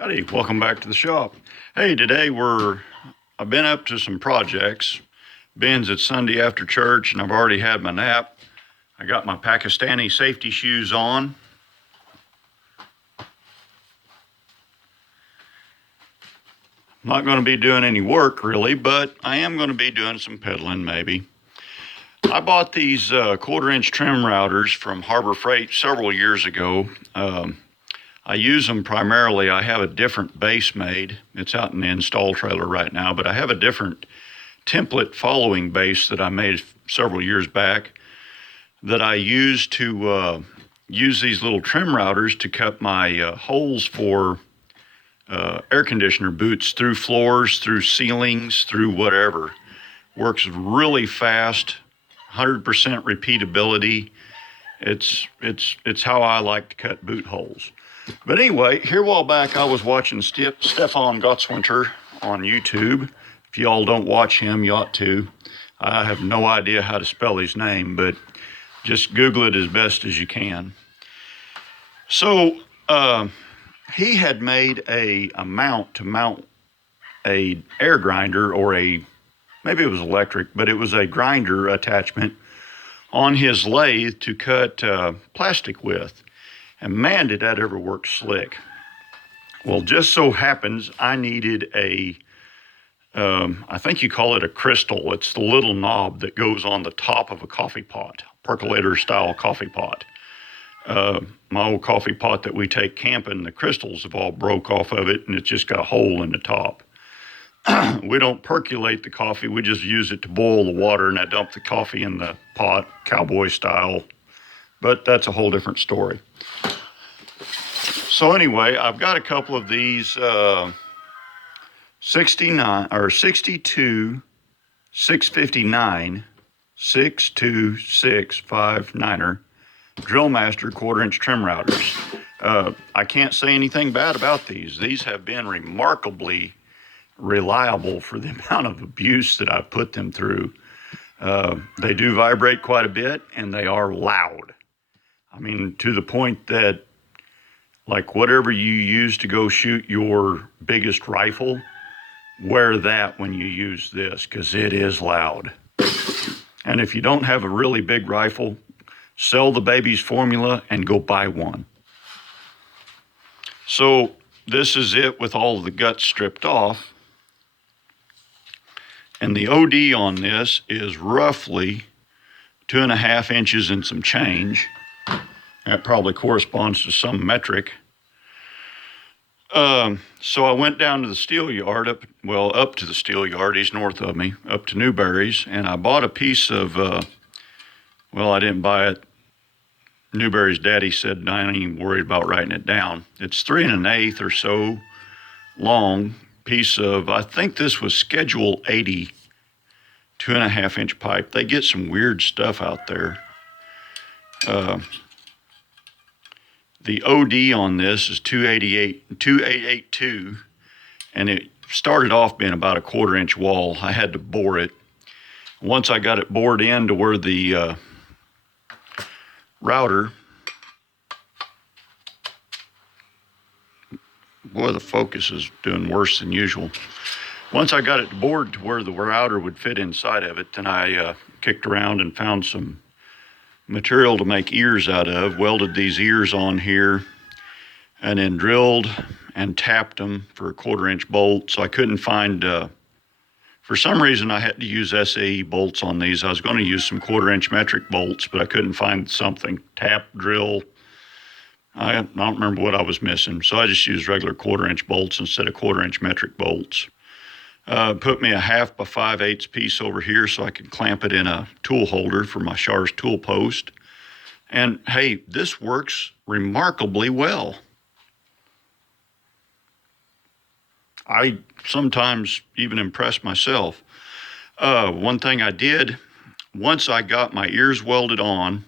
Howdy, welcome back to the shop. Hey, I've been up to some projects. Ben's it's Sunday after church and I've already had my nap. I got my Pakistani safety shoes on. I'm not going to be doing any work really, but I am going to be doing some pedaling maybe. I bought these 1/4-inch trim routers from Harbor Freight several years ago. I use them primarily. I have a different base made. It's out in the install trailer right now, but I have a different template following base that I made several years back that I use to use these little trim routers to cut my holes for air conditioner boots through floors, through ceilings, through whatever. Works really fast, 100% repeatability. It's how I like to cut boot holes. But anyway, here a while back, I was watching Stefan Gottswinter on YouTube. If y'all don't watch him, you ought to. I have no idea how to spell his name, but just Google it as best as you can. So he had made a mount to mount a air grinder or maybe it was electric, but it was a grinder attachment on his lathe to cut plastic with. And man, did that ever work slick. Well, just so happens I needed I think you call it a crystal. It's the little knob that goes on the top of a coffee pot, percolator style coffee pot. My old coffee pot that we take camping, the crystals have all broke off of it and it's just got a hole in the top. We don't percolate the coffee, we just use it to boil the water and I dump the coffee in the pot, cowboy style. But that's a whole different story. So anyway, I've got a couple of these 62 659 62659er Drillmaster 1/4-inch trim routers. I can't say anything bad about these. These have been remarkably reliable for the amount of abuse that I've put them through. They do vibrate quite a bit and they are loud. I mean, to the point that like whatever you use to go shoot your biggest rifle, wear that when you use this because it is loud. And if you don't have a really big rifle, sell the baby's formula and go buy one. So this is it with all of the guts stripped off. And the OD on this is roughly 2.5 inches and some change. That probably corresponds to some metric. So I went down to the steel yard, up to the steel yard, he's north of me, up to Newberry's, and I bought a piece of, I didn't buy it. Newberry's daddy said I ain't even worried about writing it down. It's 3 1/8 or so long piece of, I think this was Schedule 80, 2.5-inch pipe. They get some weird stuff out there. The OD on this is 2882, and it started off being about a 1/4-inch wall. I had to bore it. Once I got it bored in to where the router, boy, the focus is doing worse than usual. Once I got it bored to where the router would fit inside of it, then I kicked around and found some material to make ears out of, welded these ears on here, and then drilled and tapped them for a 1/4-inch bolt. So I couldn't find, for some reason I had to use SAE bolts on these. I was going to use some 1/4-inch metric bolts, but I couldn't find something. Tap, drill, I don't remember what I was missing. So I just used regular 1/4-inch bolts instead of 1/4-inch metric bolts. Put me a 1/2 by 5/8 piece over here so I could clamp it in a tool holder for my Shar's tool post. And hey, this works remarkably well. I sometimes even impress myself. One thing I did, once I got my ears welded on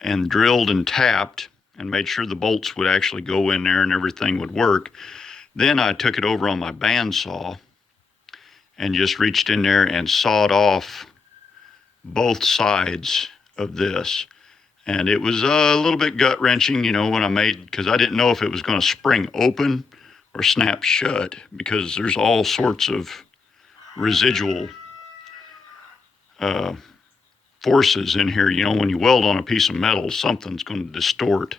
and drilled and tapped and made sure the bolts would actually go in there and everything would work, then I took it over on my bandsaw and just reached in there and sawed off both sides of this. And it was a little bit gut-wrenching, when I made, because I didn't know if it was going to spring open or snap shut, because there's all sorts of residual forces in here. You know, when you weld on a piece of metal, something's going to distort.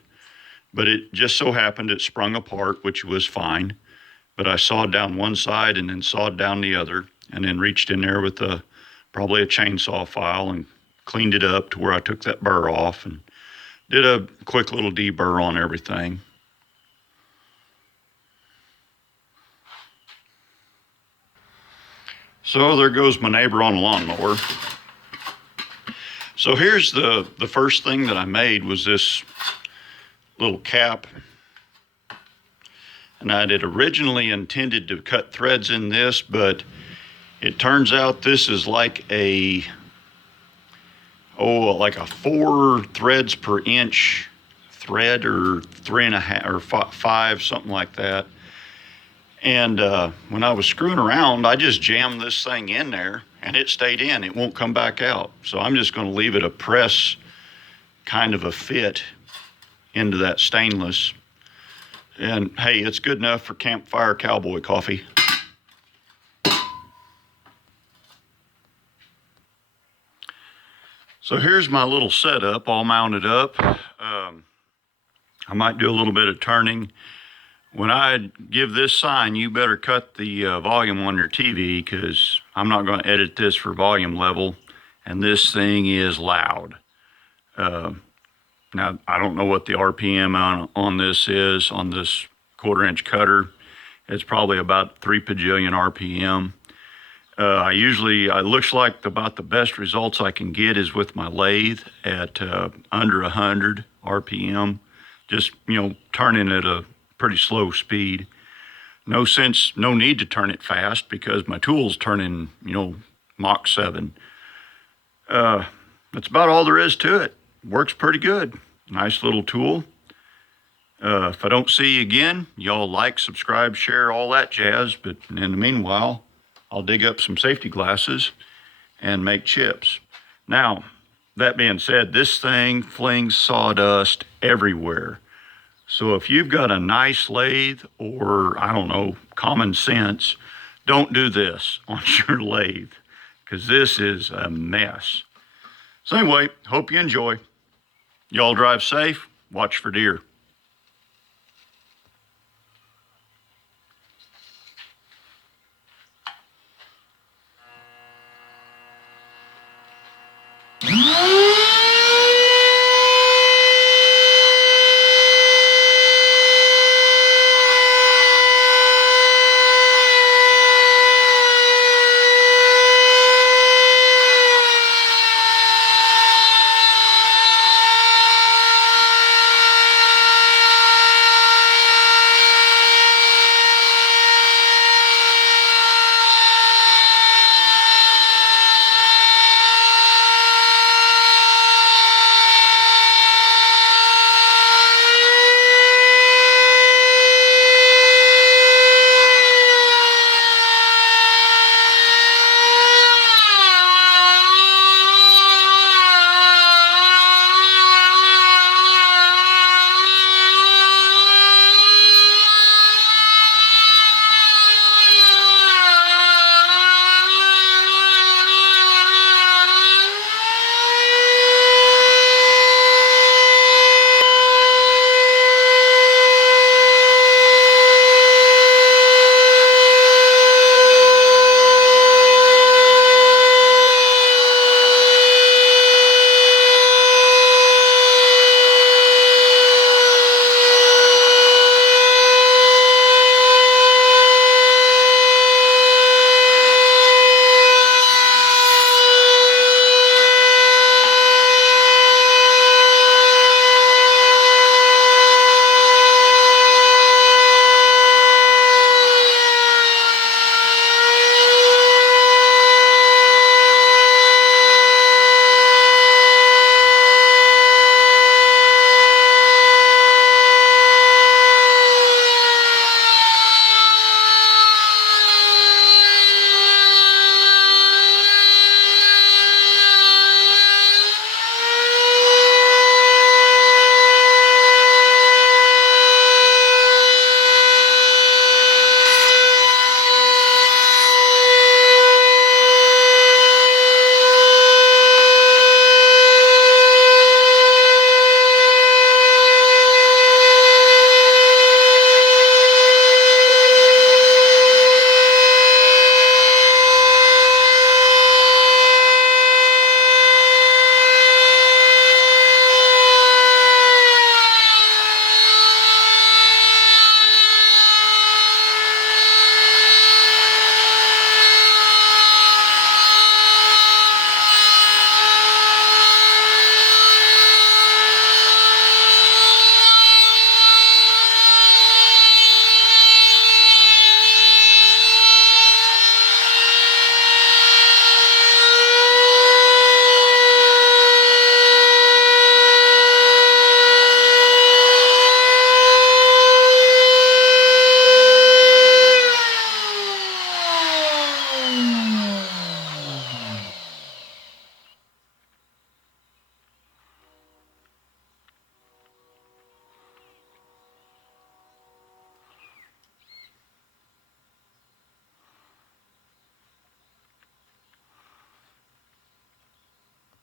But it just so happened it sprung apart, which was fine. But I sawed down one side and then sawed down the other, and then reached in there with probably a chainsaw file and cleaned it up to where I took that burr off and did a quick little deburr on everything. So there goes my neighbor on a lawnmower. So here's the first thing that I made was this little cap. And I had originally intended to cut threads in this, but it turns out this is like a 4 threads per inch thread, or 3.5 or 5, something like that. And when I was screwing around, I just jammed this thing in there and it stayed in. It won't come back out. So I'm just going to leave it a press kind of a fit into that stainless. And hey, it's good enough for campfire cowboy coffee. So here's my little setup all mounted up. I might do a little bit of turning. When I give this sign, you better cut the volume on your TV, because I'm not going to edit this for volume level, and this thing is loud. Now, I don't know what the RPM on this is, on this 1/4 inch cutter. It's probably about 3 bajillion RPM. It looks like about the best results I can get is with my lathe at under 100 RPM. Just, turning at a pretty slow speed. No need to turn it fast, because my tool's turning, Mach 7. That's about all there is to it. Works pretty good. Nice little tool. If I don't see you again, y'all like, subscribe, share, all that jazz. But in the meanwhile, I'll dig up some safety glasses and make chips. Now, that being said, this thing flings sawdust everywhere. So if you've got a nice lathe, or, I don't know, common sense, don't do this on your lathe, because this is a mess. So anyway, hope you enjoy. Y'all drive safe. Watch for deer.